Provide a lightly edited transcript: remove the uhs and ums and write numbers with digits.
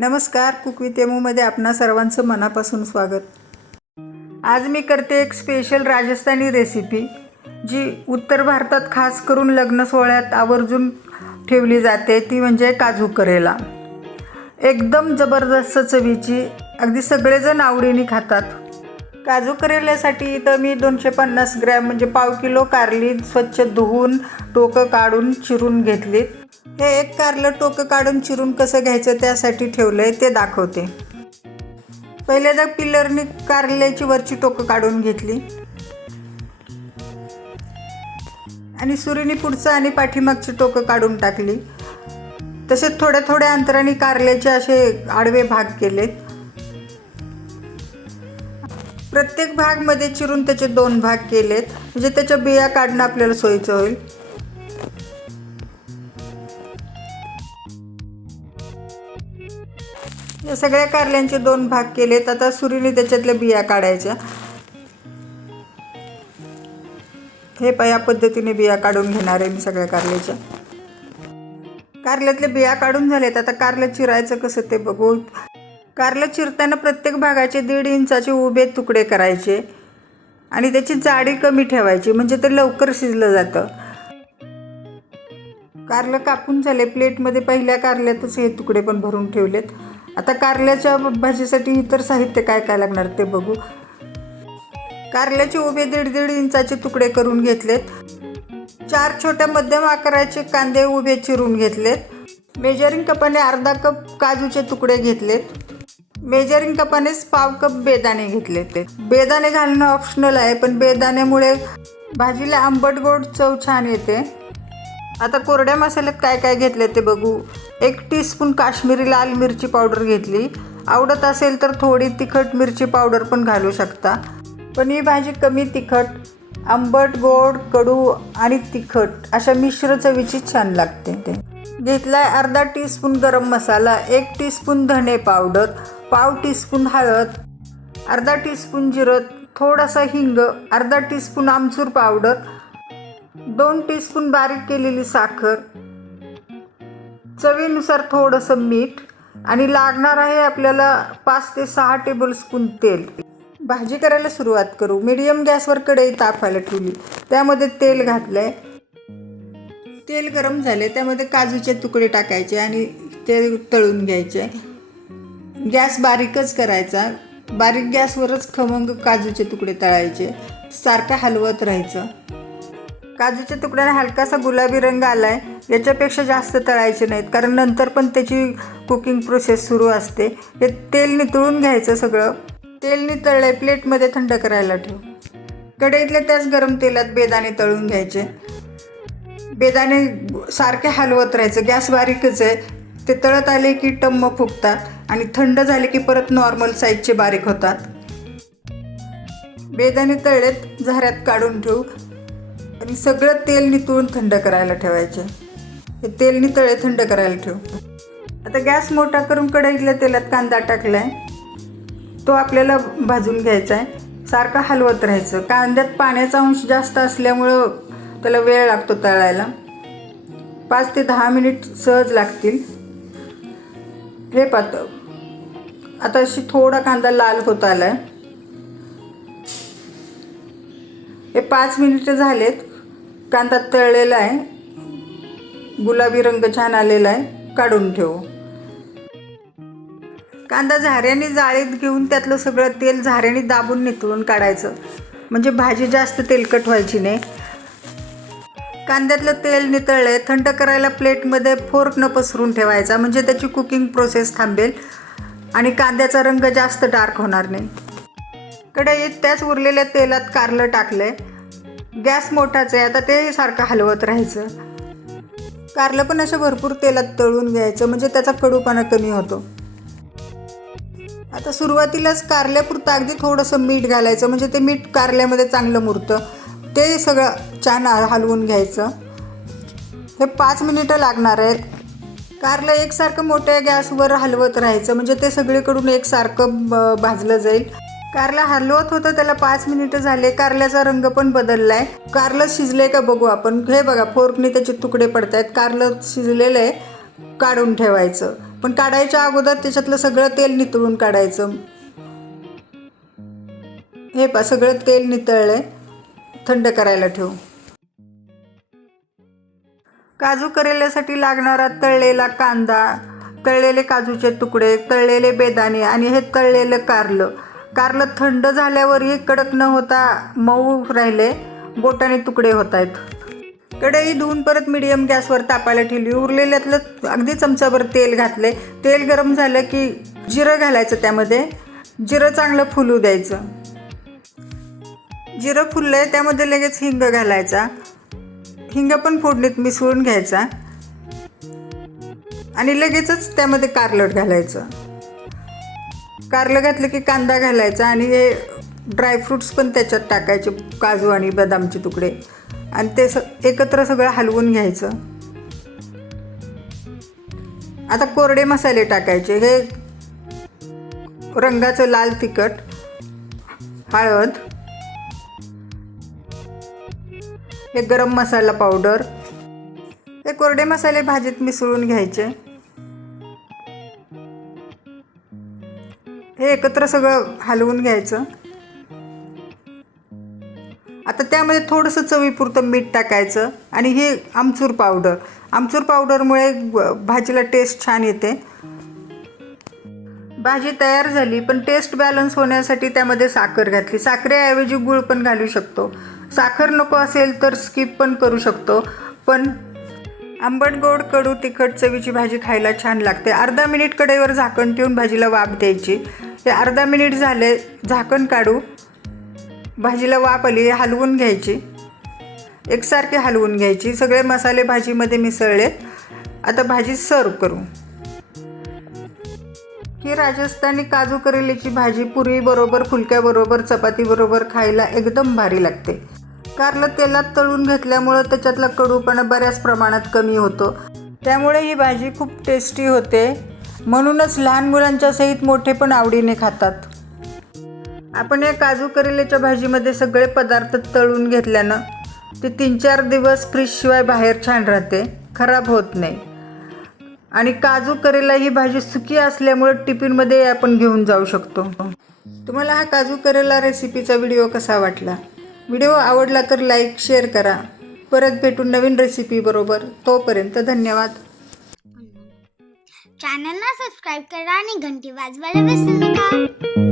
नमस्कार, cook with एमूमध्ये आपणा सर्वांचं मनापासून स्वागत। आज मी करते एक स्पेशल राजस्थानी रेसिपी, जी उत्तर भारतात खास करून लग्न सोहळ्यात आवर्जून ठेवली जाते। ती म्हणजे काजू करेला। एकदम जबरदस्त चवीची, अगदी सगळेजण आवडीने खातात। काजू करेल्यासाठी इथं मी 250 ग्रॅम म्हणजे पाव किलो कारली स्वच्छ धुवून टोकं काढून चिरून घेतली। हे एक कारलं टोकं काढून चिरून कसं घ्यायचं त्यासाठी ठेवलंय ते दाखवते। पहिल्यांदा पिलरने कारल्याची वरची टोकं काढून घेतली आणि सुरीने पुढचं आणि पाठीमागची टोकं काढून टाकली। तसेच थोड्या थोड्या अंतराने कारल्याचे असे आडवे भाग केलेत। प्रत्येक भागमध्ये चिरून त्याचे 2 भाग केलेत, म्हणजे त्याच्या बिया काढणं आपल्याला सोयीचं होईल। या सगळ्या कारल्यांचे 2 भाग केलेत। आता सुरीने त्याच्यातल्या बिया काढायच्या। हे या पद्धतीने बिया काढून घेणार आहे मी सगळ्या कारल्याच्या। कारल्यातल्या बिया काढून झालेत। आता कारलं चिरायचं कसं ते बघू। कारलं चिरताना प्रत्येक भागाचे 1.5 इंचाचे उभे तुकडे करायचे आणि त्याची जाडी कमी ठेवायची, म्हणजे ते लवकर शिजलं जातं। कारलं कापून झाले। प्लेटमध्ये पहिल्या कारल्यातच हे तुकडे पण भरून ठेवलेत। आता कारल्याच्या भाजीसाठी इतर साहित्य काय काय लागणार ते बघू। कारल्याचे उभे 1.5 इंचाचे तुकडे करून घेतलेत। 4 छोट्या मध्यम आकाराचे कांदे उभे चिरून घेतलेत। मेजरिंग कपाने अर्धा कप काजूचे तुकडे घेतलेत। मेजरिंग कपानेच पाव कप बेदाणे घेतलेत। बेदाणे घालणं ऑप्शनल आहे, पण बेदाण्यामुळे भाजीला आंबट गोड चव छान येते। आता कोरड्या मसाल्यात काय काय घेतले ते बघू। 1 टीस्पून काश्मीरी लाल मिरची पावडर घेतली। आवडत असेल तर थोडी तिखट मिरची पावडर पण घालू शकता, पण ही भाजी कमी तिखट, आंबट गोड कडू आणि तिखट अशा मिश्र चवीची छान लागते। घेतलाय अर्धा टीस्पून गरम मसाला, 1 टीस्पून धने पावडर, पाव टीस्पून हळद, अर्धा टीस्पून जिरं, थोडासा हिंग, अर्धा टीस्पून आमचूर पावडर, 2 टीस्पून बारीक केलेली साखर, चवीनुसार थोडंसं मीठ आणि लागणार आहे आपल्याला 5 ते 6 टेबलस्पून तेल। भाजी करायला सुरुवात करू। मीडियम गॅसवर कढई तापायला ठेवली, त्यामध्ये तेल घातलंय। तेल गरम झाले, त्यामध्ये काजूचे तुकडे टाकायचे आणि ते तळून घ्यायचे। गॅस बारीकच करायचा, बारीक गॅसवरच खमंग काजूचे तुकडे तळायचे, सारखं हलवत राहायचं। काजूच्या तुकड्याने हलकासा गुलाबी रंग आलाय, याच्यापेक्षा जास्त तळायचे नाहीत, कारण नंतर पण त्याची कुकिंग प्रोसेस सुरू असते। हे तेल नितळून घ्यायचं सगळं। तेल नितळलंय, प्लेटमध्ये थंड करायला ठेव। कढईतल्या त्याच गरम तेलात बेदाणे तळून घ्यायचे। बेदाणे सारखे हलवत राहायचं, गॅस बारीकच आहे। ते तळत आले की टम्म फुगतात आणि थंड झाले की परत नॉर्मल साईजचे बारीक होतात। बेदाणे तळलेत, झाऱ्यात काढून ठेवू आणि सगळं तेल नितळून थंड करायला ठेवायचे। हे तेल नितळे थंड करायला ठेवू। आता गॅस मोठा करून कढईतल्या तेलात कांदा टाकलाय, तो आपल्याला भाजून घ्यायचा आहे। सारखं हलवत राहायचं। कांद्यात पाण्याचा अंश जास्त असल्यामुळं त्याला वेळ लागतो तळायला, 5 ते 10 मिनिट सहज लागतील। हे पाहतो, आता अशी थोडा कांदा लाल होत आलाय। हे 5 मिनिटं झालेत, कांदा तळलेला आहे, गुलाबी रंग छान आलेला आहे। काढून ठेवू। कांदा झाऱ्याने जाळीत घेऊन त्यातलं सगळं तेल झाऱ्याने दाबून नितळून काढायचं, म्हणजे भाजी जास्त तेलकट व्हायची नाही। कांद्यातलं तेल नितळलंय, थंड करायला प्लेटमध्ये फोर्कनं पसरून ठेवायचा, म्हणजे त्याची कुकिंग प्रोसेस थांबेल आणि कांद्याचा रंग जास्त डार्क होणार नाही। कढईत त्याच उरलेल्या तेलात कारलं टाकलंय। गॅस मोठाच आहे, आता ते सारखं हलवत राहायचं। कारलं पण असं भरपूर तेलात तळून घ्यायचं, म्हणजे त्याचा कडूपणा कमी होतो। आता सुरुवातीलाच कारल्यापुरतं अगदी थोडंसं मीठ घालायचं, म्हणजे ते मीठ कारल्यामध्ये चांगलं मुरतं। ते सगळं छान हलवून घ्यायचं। हे 5 मिनिटं लागणार आहेत। कारलं एकसारखं मोठ्या गॅसवर हलवत राहायचं, म्हणजे ते सगळीकडून एकसारखं भाजलं जाईल। कारलं हलवत होतं, त्याला 5 मिनिटं झाले। कारल्याचा रंग पण बदललाय। कारलं शिजले का बघू आपण। हे बघा, फोर्कने त्याचे तुकडे पडत आहेत। कारलं शिजलेलं आहे, काढून ठेवायचं। पण काढायच्या अगोदर त्याच्यातलं सगळं तेल नितळून काढायचं. हे पहा सगळं तेल नितळलंय, थंड करायला ठेवू. काजू करेल्यासाठी लागणारा तळलेला कांदा, तळलेले काजूचे तुकडे, तळलेले बेदाणे आणि हे तळलेलं कारलं थंड झाल्यावरही कडक न होता मऊ राहिले, बोटाने तुकडे होत आहेत. कढई धुवून परत मीडियम गॅसवर तापायला ठेवली. उरलेल्यातलं अगदी चमचाभर तेल घातले. तेल गरम झालं की जिरं घालायचं, त्यामध्ये जिरं चांगलं फुलू द्यायचं. जिरं फुललंय त्यामध्ये लगेच हिंग घालायचा. हिंग पण फोडणीत मिसळून घ्यायचा आणि लगेचच त्यामध्ये कारलं घालायचं. कारलं घातलं की कांदा घालायचा आणि हे ड्रायफ्रूट्स पण त्याच्यात टाकायचे, काजू आणि बदामचे तुकडे, आणि ते एकत्र सगळं हलवून घ्यायचं. आता कोरडे मसाले टाकायचे. हे रंगाचं लाल तिखट, हळद, हे गरम मसाला पावडर, हे कोरडे मसाले भाजीत मिसळून घ्यायचे. हे एकत्र सगळं हलवून घ्यायचं. आता त्यामध्ये थोडंसं चवीपुरतं मीठ टाकायचं आणि हे आमचूर पावडरमुळे भाजीला टेस्ट छान येते. भाजी तयार झाली, पण टेस्ट बॅलन्स होण्यासाठी त्यामध्ये साखर घातली. साखरेऐवजी गूळ पण घालू शकतो. साखर नको असेल तर स्किप पण करू शकतो, पण आंबट गोड कडू तिखट चवीची भाजी खायला छान लागते. अर्धा मिनिट कढईवर झाकण ठेवून भाजीला वाफ द्यायची. ते अर्धा मिनिट झाले, झाकण काढू. भाजीला वाफ आली, हलवून घ्यायची, एकसारखे हलवून घ्यायची. सगळे मसाले भाजीमध्ये मिसळलेत. आता भाजी सर्व करू. ही राजस्थानी काजू करेल्याची भाजी पुरीबरोबर, फुलक्याबरोबर, चपातीबरोबर खायला एकदम भारी लागते. कारलं तेलात तळून घेतल्यामुळं त्याच्यातला कडूपणा बऱ्याच प्रमाणात कमी होतो. त्यामुळे ही भाजी खूप टेस्टी होते. म्हणूनच लहान मुलांच्या सहित मोठे पण आवडीने खातात. आपण या काजू करेल्याच्या भाजीमध्ये सगळे पदार्थ तळून घेतल्यानं ते 3-4 दिवस फ्रीजशिवाय बाहेर छान राहते, खराब होत नाही. आणि काजू करेला ही भाजी सुकी असल्यामुळे टिफिनमध्ये आपण घेऊन जाऊ शकतो. तुम्हाला हा काजू करेला रेसिपीचा व्हिडिओ कसा वाटला? व्हिडिओ आवडला तर लाईक, शेअर करा. परत भेटू नवीन रेसिपीबरोबर. तोपर्यंत धन्यवाद. चॅनलला सबस्क्राईब करा आणि घंटी वाजवायला विसरू नका.